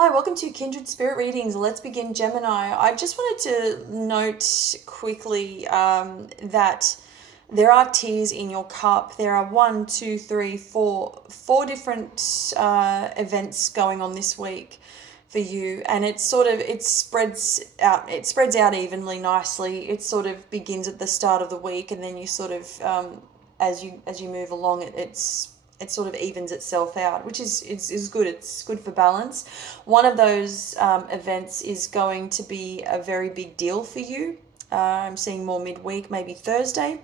Hi, welcome to Kindred Spirit Readings. Let's begin, Gemini. I just wanted to note quickly that there are tears in your cup. There are one, two, three, four different events going on this week for you, and it spreads out. It spreads out evenly, nicely. It sort of begins at the start of the week, and then you sort of as you move along, it sort of evens itself out, which is good. It's good for balance. One of those events is going to be a very big deal for you. I'm seeing more midweek, maybe Thursday.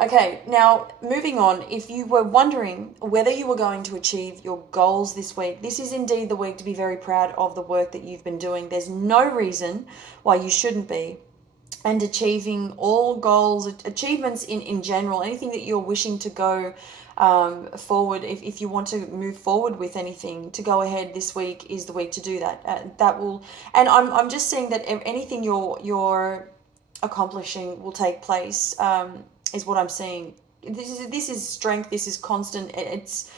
Okay, now moving on. If you were wondering whether you were going to achieve your goals this week, this is indeed the week to be very proud of the work that you've been doing. There's no reason why you shouldn't be. And achieving all goals, achievements in general, anything that you're wishing to go forward, if you want to move forward with anything, to go ahead this week is the week to do that. That will, and I'm just saying that anything you're accomplishing will take place, is what I'm seeing. This is strength, this is constant, it's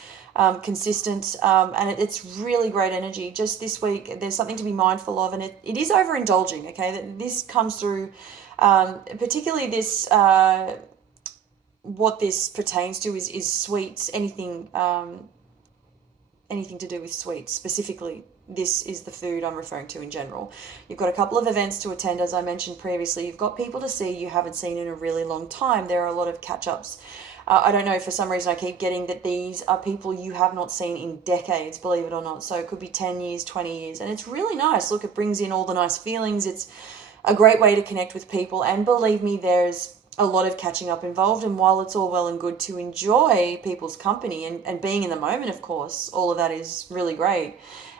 consistent, and it's really great energy. Just this week, there's something to be mindful of, and it is overindulging, okay? That this comes through, particularly this, what this pertains to is sweets, anything to do with sweets specifically. This is the food I'm referring to in general. You've got a couple of events to attend, as I mentioned previously. You've got people to see you haven't seen in a really long time. There are a lot of catch ups. I don't know, for some reason I keep getting that these are people you have not seen in decades, believe it or not. So it could be 10 years, 20 years, and it's really nice. Look, it brings in all the nice feelings. It's a great way to connect with people, and believe me, there's a lot of catching up involved. And while it's all well and good to enjoy people's company and being in the moment, of course, all of that is really great.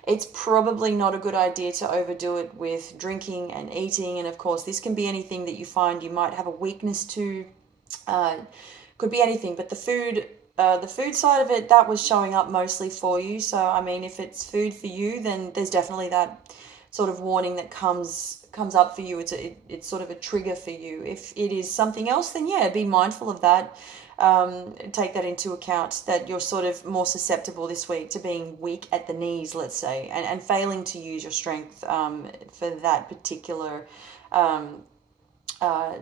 It's probably not a good idea to overdo it with drinking and eating. And of course, this can be anything that you find you might have a weakness to. Uh, could be anything, but the food side of it, that was showing up mostly for you. So I mean, if it's food for you, then there's definitely that sort of warning that comes up for you. It's sort of a trigger for you. If it is something else, then yeah, be mindful of that. Take that into account, that you're sort of more susceptible this week to being weak at the knees, let's say, and failing to use your strength for that um, uh,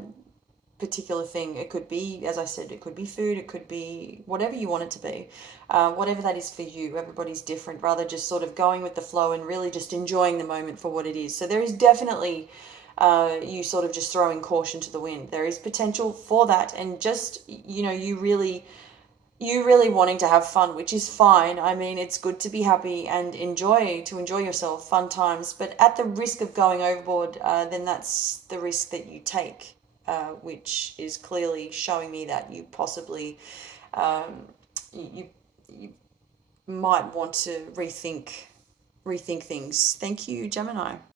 particular thing. It could be, as I said, it could be food, it could be whatever you want it to be, whatever that is for you. Everybody's different. Rather just sort of going with the flow and really just enjoying the moment for what it is. So there is definitely you sort of just throwing caution to the wind. There is potential for that, and just you really wanting to have fun, which is fine. I mean, it's good to be happy and enjoy yourself, fun times, but at the risk of going overboard, then that's the risk that you take, which is clearly showing me that you possibly, um, you, you might want to rethink things. Thank you, Gemini.